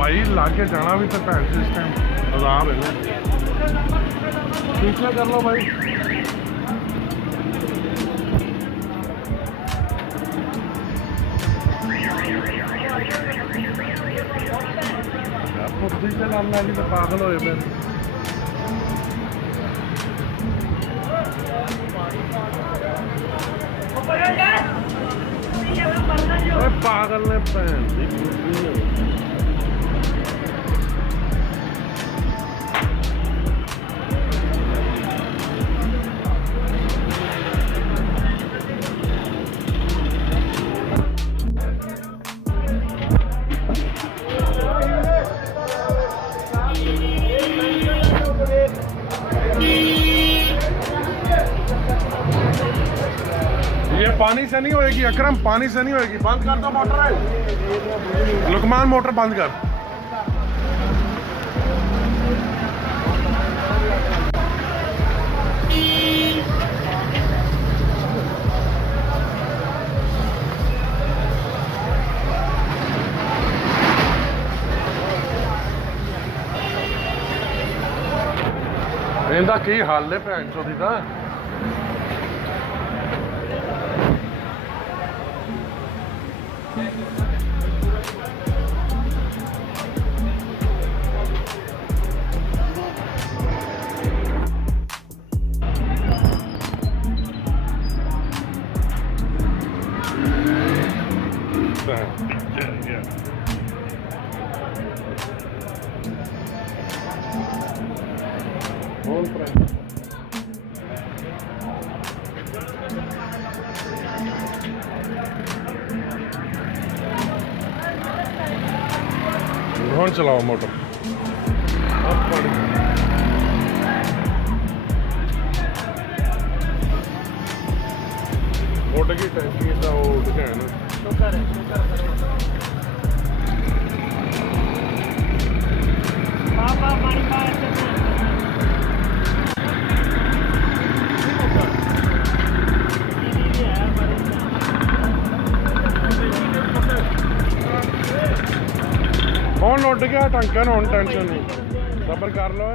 भाई लाके जाना भी तो भैन से इस टाइम अजाब है ना। पीछे कर लो भाई। खुद से लाना भी तो पागल होए फिर। पागल ने भैन ये पानी से नहीं होएगी अकरम, पानी से नहीं होएगी। बंद कर दो मोटर है लुकमान, मोटर बंद कर। इनका की हाल है भैन चोदी का। हुण चलाओ मोटर। मोटर की टैंकी का वो डिजाइन ਹੁਣ ਉੱਡ ਗਿਆ ਟੰਕਨ, ਹੁਣ ਟੈਨਸ਼ਨ नहीं, सबर कर लो।